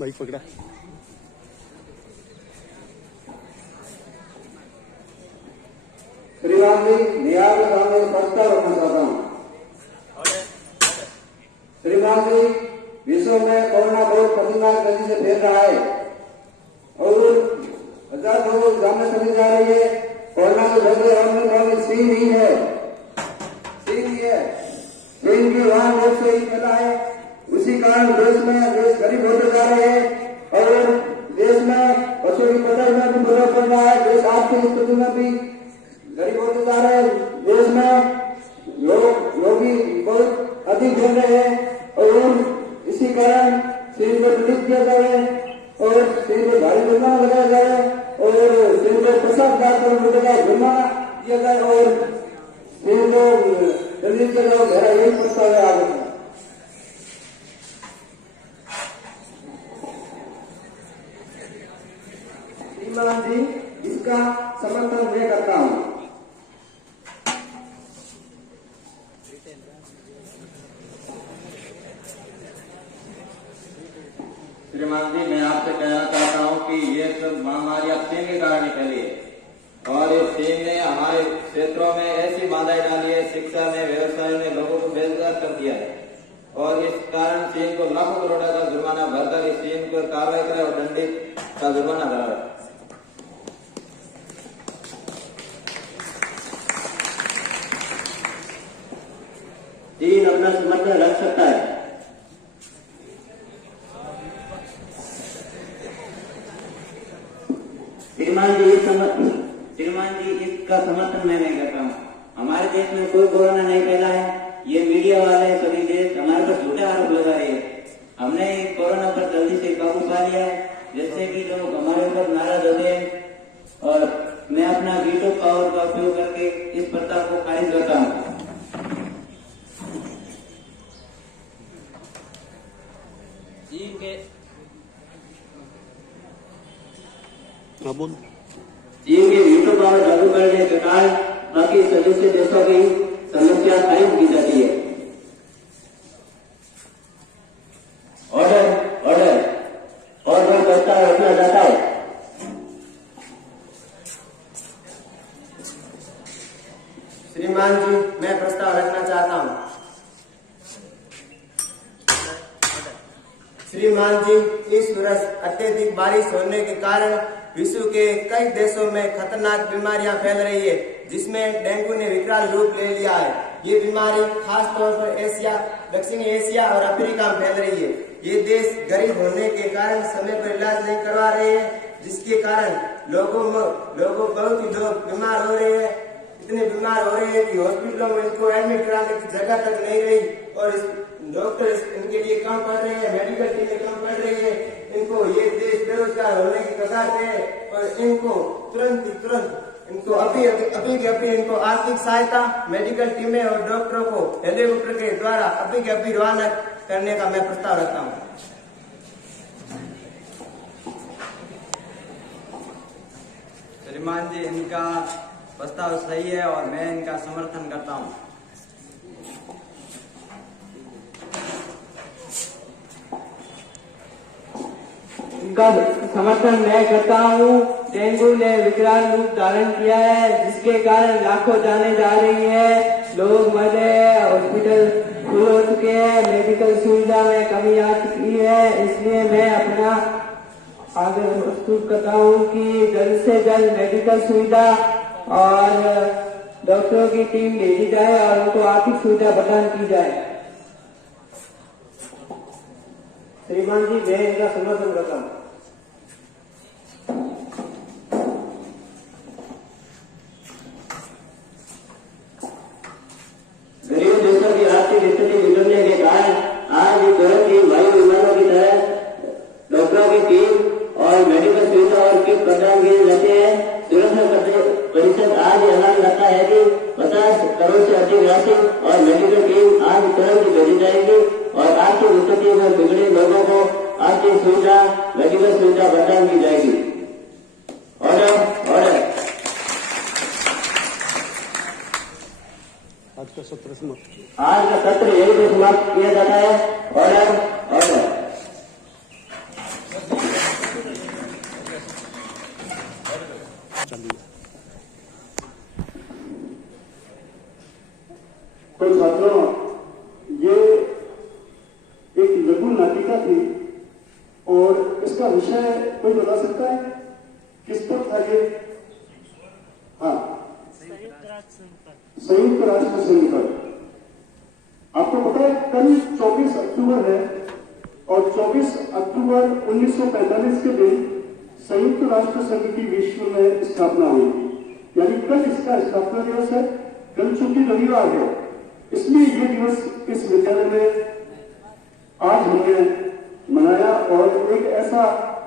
भाई पकड़ा। श्रीमान जी बिहार के सामने प्रस्ताव रखना चाहता हूँ। श्रीमान जी, विश्व में कोरोना बहुत खतरनाक गति से फैल रहा है और हजार लोगों की जान चली जा रही है। कोरोना की वजह चीन ही है, चीन की वहां रोग से ही फैला है। उसी कारण देश गरीब होते जा रहे हैं और देश में पशु की कटाई में भी प्रभाव पड़ रहा है। देश आर्थिक स्थिति में भी गरीब होते जा रहे हैं। देश में रोगी बहुत अधिक बन रहे हैं और इसी कारण शरीर को पीड़ित किया जाए और शरीर को भारी जुर्माना लगाया जाए और शरीर को 50,000 का जुर्माना दिया जाए और शरीर को जल्दी से लोग मेरा यही प्रस्ताव है आगे। श्रीमान जी, इसका समर्थन मैं करता हूँ। श्रीमान जी, मैं आपसे कहना चाहता हूँ कि ये सब महामारी अब चीन के कारण ही फैली है और इस चीन ने हमारे क्षेत्रों में ऐसी बाधाएं डाली है, शिक्षा में, व्यवसाय में लोगों को बेरोजगार कर दिया है और इस कारण चीन को लाखों करोड़ का जुर्माना भरकर इस चीन पर कार्रवाई करे और दंडित का जुर्माना भरा। चीन अपना समर्थन रख सकता है। श्रीमान जी, इसका समर्थन मैं नहीं करता हूँ। हमारे देश में कोई कोरोना नहीं फैला है। ये मीडिया वाले सभी देश हमारे पर झूठे आरोप लगा रहे हैं। हमने कोरोना पर जल्दी से काबू पा लिया है, जिससे कि लोग हमारे ऊपर नाराज हो गए और मैं अपना वीटो पावर का उपयोग करके इस प्रस्ताव को खारिज करता हूँ। चीन के वीटो पावर लागू करने के कारण बाकी सदस्य देशों की समस्या खारिज की जाती है। ऑर्डर और वह प्रस्ताव रखना जाता है। श्रीमान जी, मैं प्रस्ताव रखना चाहता हूँ। श्रीमान जी, इस वर्ष अत्यधिक बारिश होने के कारण विश्व के कई देशों में खतरनाक बीमारियां फैल रही है, जिसमें डेंगू ने विकराल रूप ले लिया है। ये बीमारी खास तौर पर एशिया, दक्षिणी एशिया और अफ्रीका में फैल रही है। ये देश गरीब होने के कारण समय पर इलाज नहीं करवा रहे हैं, जिसके कारण बहुत ही लोग बीमार हो रहे हैं। इतने बीमार हो रहे हैं कि हॉस्पिटलों में इनको एडमिट कराने की जगह तक नहीं रही और डॉक्टर इनके लिए कम पड़ रहे हैं, मेडिकल टीमें कम पड़ रही है। इनको ये देश बेरोजगार होने की कगार पे है और इनको तुरंत इनको अभी इनको आर्थिक सहायता, मेडिकल टीमें और डॉक्टरों को हेलीकॉप्टर के द्वारा अभी रवाना करने का मैं प्रस्ताव रखता हूँ। श्रीमान जी, इनका प्रस्ताव सही है और मैं इनका समर्थन करता हूँ। इनका समर्थन मैं करता हूँ। डेंगू ने विकराल रूप धारण किया है, जिसके कारण लाखों जाने जा रही है, लोग मर रहे हैं, हॉस्पिटल फुल हो चुके हैं, मेडिकल सुविधा में कमी आ चुकी है। इसलिए मैं अपना आगे प्रस्तुत करता हूँ कि जल्द से जल्द मेडिकल सुविधा और डॉक्टरों की टीम भेजी जाए और उनको आर्थिक सुविधा प्रदान की जाए। श्रीमान जी, मैं इनका समर्थन करता हूँ। गरीब देशों की आर्थिक स्थिति बिगड़ने के कारण आज तुरंत ही वायु विमानों की तरह डॉक्टरों की टीम और मेडिकल सुविधा और किट प्रदान किए जाते हैं। सुरक्षा परिषद आज ऐलान करता है कि 50 करोड़ से अधिक राशि और मेडिकल टीम आज तुरंत भेजी जाएगी और आर्थिक स्थिति में बिगड़े लोगों को आर्थिक सुविधा, मेडिकल सुविधा प्रदान की जाएगी। ऑर्डर। आज का सत्र समाप्त। आज का सत्र यही समाप्त किया जाता है। ऑर्डर। परीक्षा थी और इसका विषय कोई बता सकता है किस पर था ये? हाँ, संयुक्त राष्ट्र संघ पर। आपको पता है कल 24 अक्टूबर है और 24 अक्टूबर 1945 के दिन संयुक्त राष्ट्र संघ की विश्व में स्थापना हुई थी, यानी कल इसका स्थापना दिवस है। कल चूंकि रविवार है इसलिए ये दिवस इस विद्यालय में आज हमने मनाया और एक ऐसा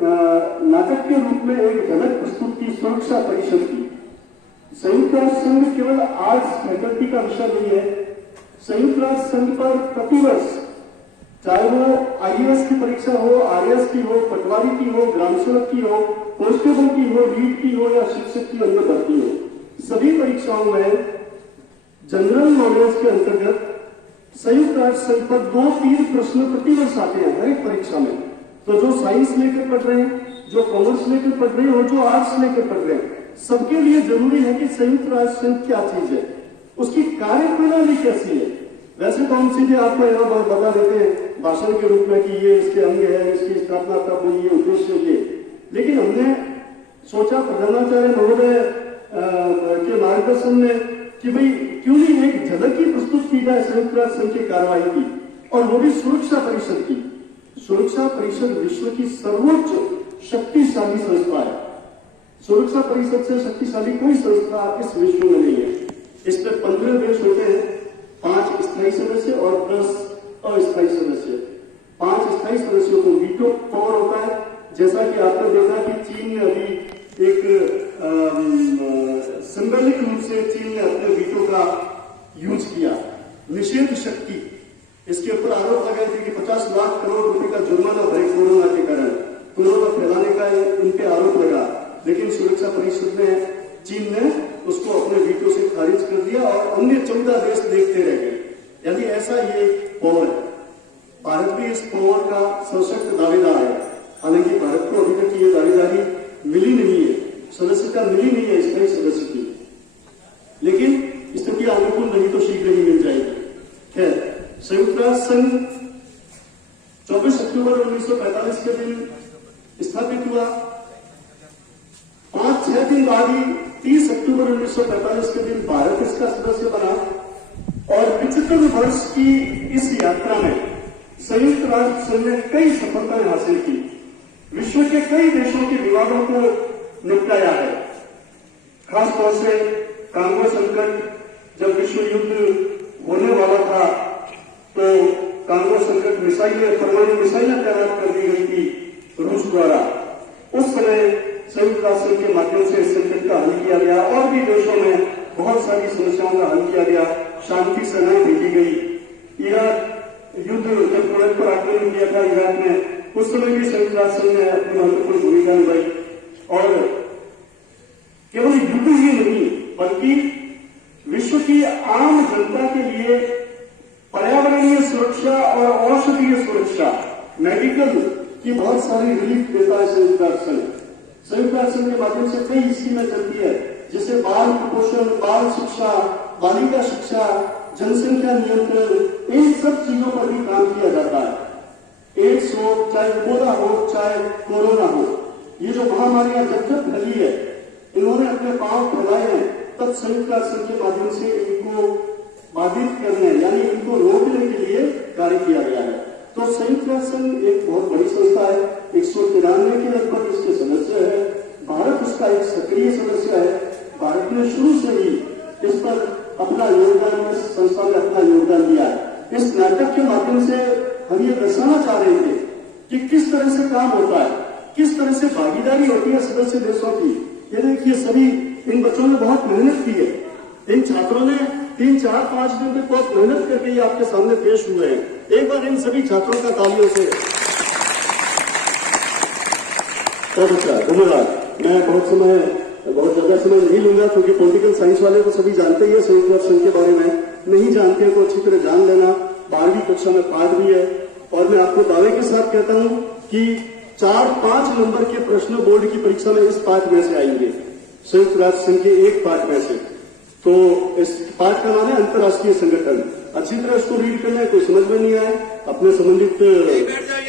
नाटक के रूप में एक झलक प्रस्तुत की सुरक्षा परिषद की। संयुक्त राष्ट्र संघ केवल आर्ट्स फैकल्टी का विषय नहीं है। संयुक्त राष्ट्र संघ पर प्रतिवर्ष चाहे वो आईएएस की परीक्षा हो, आरएएस की हो, पटवारी की हो, ग्राम सेवक की हो, कांस्टेबल की हो, लीड की हो या शिक्षक की अन्य भर्ती हो, सभी परीक्षाओं में जनरल नॉलेज के अंतर्गत संयुक्त राष्ट्र संघ पर 2-3 प्रश्न प्रतिवर्ष आते हैं हर एक परीक्षा में। तो जो साइंस लेकर पढ़ रहे हैं, जो कॉमर्स लेकर पढ़ रहे हैं और जो आर्ट्स लेकर पढ़ रहे हैं, सबके लिए जरूरी है कि संयुक्त राष्ट्र संघ क्या चीज है, उसकी कार्यप्रणाली कैसी है। वैसे तो हम सीधे आपको यहाँ बता देते हैं भाषण के रूप में कि ये इसके अंग है, इसकी स्थापना कब हुई, ये उद्देश्य ये, लेकिन हमने सोचा प्रधानाचार्य महोदय के मार्गदर्शन में कि भाई क्यों नहीं एक झलक ही प्रस्तुत की जाए संयुक्त राष्ट्र संघ की कार्रवाई की, और वो भी सुरक्षा परिषद की। सुरक्षा परिषद विश्व की सर्वोच्च शक्तिशाली संस्था है। सुरक्षा परिषद से शक्तिशाली कोई संस्था इस विश्व में नहीं है। इसमें 15 देश होते हैं, 5 स्थायी सदस्य और 10 अस्थायी सदस्य। 5 स्थायी सदस्यों को वीटो पावर होता है। जैसा कि आपने देखा कि चीन ने अभी एक सिंबॉलिक रूप से चीन ने अपने वीटो का यूज किया। निषेध शक्ति, इसके ऊपर आरोप लगाए थे कि 50 लाख करोड़ रुपए का जुर्माना भरे कोरोना के कारण, कोरोना फैलाने का इन पे आरोप लगा, लेकिन सुरक्षा परिषद ने, चीन ने उसको अपने वीटो से खारिज कर दिया और अन्य 14 देश देखते रह गए। यानी ऐसा ये पावर है। भारत भी इस पावर का सशक्त दावेदार है। हालांकि भारत को अभी तक ये दावेदारी मिली नहीं है, सदस्यता मिली नहीं है स्थायी सदस्य की, लेकिन स्थिति अनुकूल नहीं तो शीघ्र ही मिल जाएगी। खैर, संयुक्त राष्ट्र संघ 24 अक्टूबर 1945 के दिन स्थापित हुआ। 5-6 दिन बाद ही 30 अक्टूबर 1945 के दिन भारत इसका सदस्य बना और 75 वर्ष की इस यात्रा में संयुक्त राष्ट्र संघ ने कई सफलताएं हासिल की। विश्व के कई देशों के विवादों को निपटाया है। खासतौर से कांगो संकट, जब विश्व युद्ध होने वाला था तो कांगो संकट मिसाइलें, परमाणु मिसाइलें तैनात कर दी गई थी रूस द्वारा। उस समय संयुक्त राष्ट्र संघ के माध्यम से इस संकट का हल किया गया और भी देशों में बहुत सारी समस्याओं का हल किया गया। शांति सेनाएं भेजी गई। इराक युद्ध जब कुवैत पर आक्रमण किया था इराक में, उस समय भी संयुक्त राष्ट्र संघ ने अपनी महत्वपूर्ण भूमिका निभाई। और केवल युद्ध ही नहीं बल्कि विश्व की आम जनता के लिए पर्यावरणीय सुरक्षा और औषधीय सुरक्षा, मेडिकल की बहुत सारी रिलीफ देता है संयुक्त राष्ट्र संघ। संयुक्त राष्ट्र संघ के माध्यम से कई स्कीमें चलती है, जैसे बाल कुपोषण, बाल शिक्षा, बालिका शिक्षा, जनसंख्या नियंत्रण, इन सब चीजों पर भी काम किया जाता है। एड्स हो, चाहे इबोला हो, चाहे कोरोना हो, ये जो महामारियां जब जब फैली है, इन्होंने अपने पांव फैलाए हैं, तब संयुक्त राष्ट्र संघ के माध्यम से इनको बाधित करने यानी इनको रोकने के लिए कार्य किया गया है। तो संयुक्त राष्ट्र संघ एक बहुत बड़ी संस्था है। 193 के लगभग इसके सदस्य है। भारत उसका एक सक्रिय सदस्य है। भारत ने शुरू से ही इस पर अपना योगदान, इस संस्था में अपना योगदान दिया है। इस नाटक के माध्यम से हम ये दर्शाना चाह रहे थे कि किस तरह से काम होता है, किस तरह से भागीदारी होती है सदस्य देशों की। ये देखिए, सभी इन बच्चों ने बहुत मेहनत की है। इन छात्रों ने 3-4-5 दिन तक बहुत मेहनत करके ये आपके सामने पेश हुए हैं। एक बार इन सभी छात्रों का तालियों से बहुत अच्छा, धन्यवाद। मैं बहुत ज्यादा समय नहीं लूंगा क्योंकि पॉलिटिकल साइंस वाले तो सभी जानते ही है, संयुक्त राष्ट्र संघ के बारे में नहीं जानते हैं तो अच्छी तरह जान लेना। 12वीं कक्षा में पाठ भी है और मैं आपको दावे के साथ कहता हूं कि 4-5 नंबर के प्रश्न बोर्ड की परीक्षा में इस पाठ में से आएंगे, संयुक्त राष्ट्र संघ के एक पाठ में से। तो इस पाठ का नाम है अंतर्राष्ट्रीय संगठन। अच्छी तरह इसको रीड करना है, कोई समझ में नहीं आए अपने संबंधित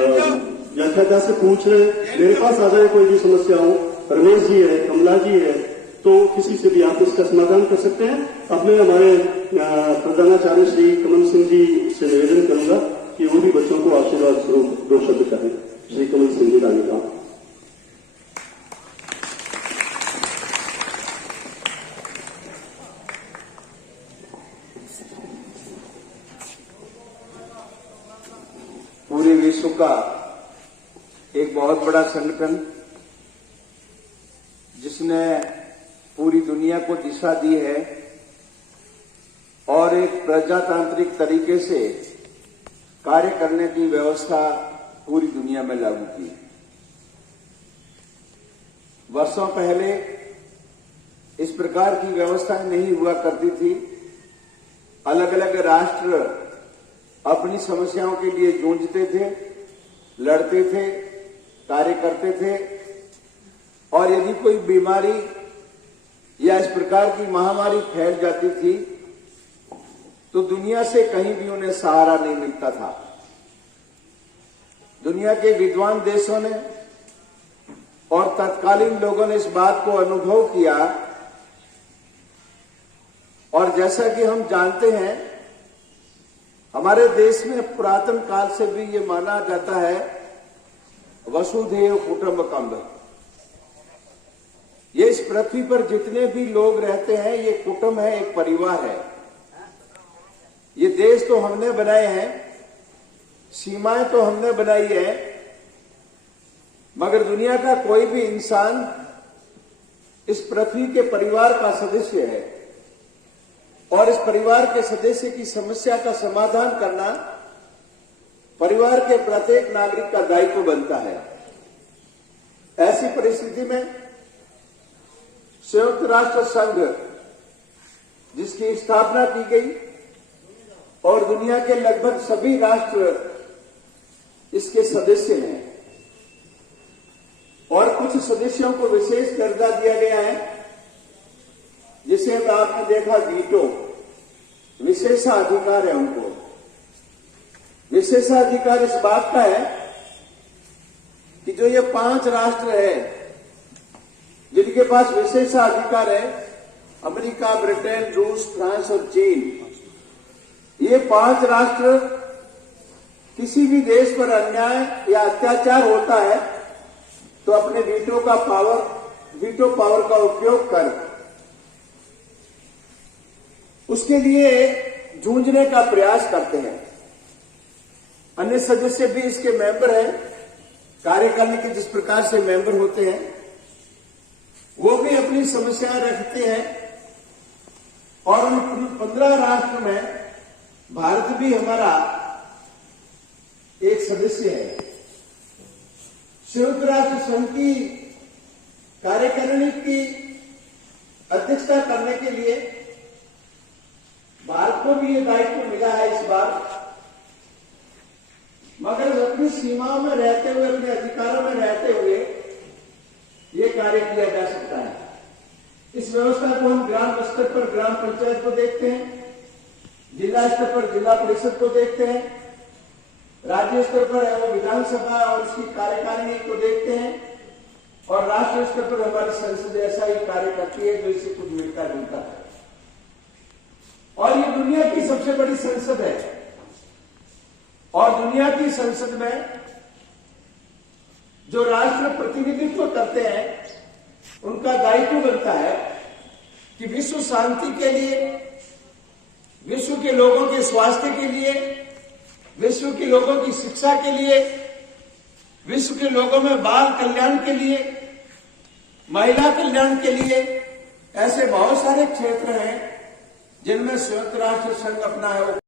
व्याख्याता से पूछ रहे हैं, मेरे पास आ जाए कोई भी समस्या हो, रमेश जी है, कमला जी है, तो किसी से भी आप इसका समाधान कर सकते हैं। अब मैं हमारे प्रधानाचार्य श्री कमल सिंह जी से निवेदन करूंगा कि वो भी बच्चों को आशीर्वाद स्वरूप 2 शब्द कहें। श्री कमल सिंह जी रानी का। पूरे विश्व का एक बहुत बड़ा संगठन जिसने पूरी दुनिया को दिशा दी है और एक प्रजातांत्रिक तरीके से कार्य करने की व्यवस्था पूरी दुनिया में लागू की है। वर्षों पहले इस प्रकार की व्यवस्था नहीं हुआ करती थी। अलग अलग राष्ट्र अपनी समस्याओं के लिए जूझते थे, लड़ते थे, कार्य करते थे और यदि कोई बीमारी या इस प्रकार की महामारी फैल जाती थी तो दुनिया से कहीं भी उन्हें सहारा नहीं मिलता था। दुनिया के विद्वान देशों ने और तत्कालीन लोगों ने इस बात को अनुभव किया और जैसा कि हम जानते हैं, हमारे देश में पुरातन काल से भी ये माना जाता है वसुधैव कुटुंबकम। ये इस पृथ्वी पर जितने भी लोग रहते हैं ये कुटुंब है, एक परिवार है। ये देश तो हमने बनाए हैं, सीमाएं तो हमने बनाई है, मगर दुनिया का कोई भी इंसान इस पृथ्वी के परिवार का सदस्य है और इस परिवार के सदस्य की समस्या का समाधान करना परिवार के प्रत्येक नागरिक का दायित्व बनता है। ऐसी परिस्थिति में संयुक्त राष्ट्र संघ जिसकी स्थापना की गई और दुनिया के लगभग सभी राष्ट्र इसके सदस्य हैं और कुछ सदस्यों को विशेष दर्जा दिया गया है, जिसे आपने देखा वीटो, विशेषाधिकार है उनको। विशेषाधिकार इस बात का है कि जो ये 5 राष्ट्र है जिनके पास विशेषाधिकार है, अमेरिका, ब्रिटेन, रूस, फ्रांस और चीन, ये 5 राष्ट्र किसी भी देश पर अन्याय या अत्याचार होता है तो अपने वीटो पावर का उपयोग कर उसके लिए जूझने का प्रयास करते हैं। अन्य सदस्य भी इसके मेंबर हैं, कार्यकारिणी के जिस प्रकार से मेंबर होते हैं वो भी अपनी समस्याएं रखते हैं और उन 15 राष्ट्र में भारत भी हमारा एक सदस्य है। संयुक्त राष्ट्र संघ की कार्यकारिणी की अध्यक्षता करने के लिए भारत को भी ये दायित्व मिला है इस बार, मगर अपनी सीमाओं में रहते हुए, अपने अधिकारों में रहते हुए ये कार्य किया जा सकता है। इस व्यवस्था को हम ग्राम स्तर पर ग्राम पंचायत को देखते हैं, जिला स्तर पर जिला परिषद को देखते हैं, राज्य स्तर पर विधानसभा और उसकी कार्यकारिणी को देखते हैं और राष्ट्रीय स्तर पर हमारी संसद ऐसा ही कार्य करती है जो इससे कुछ मिलता जुलता है। और ये दुनिया की सबसे बड़ी संसद है और दुनिया की संसद में जो राष्ट्र प्रतिनिधित्व करते हैं उनका दायित्व बनता है कि विश्व शांति के लिए, विश्व के लोगों के स्वास्थ्य के लिए, विश्व के लोगों की शिक्षा के लिए, विश्व के लोगों में बाल कल्याण के लिए, महिला कल्याण के लिए, ऐसे बहुत सारे क्षेत्र हैं जिनमें संयुक्त राष्ट्र संघ अपना है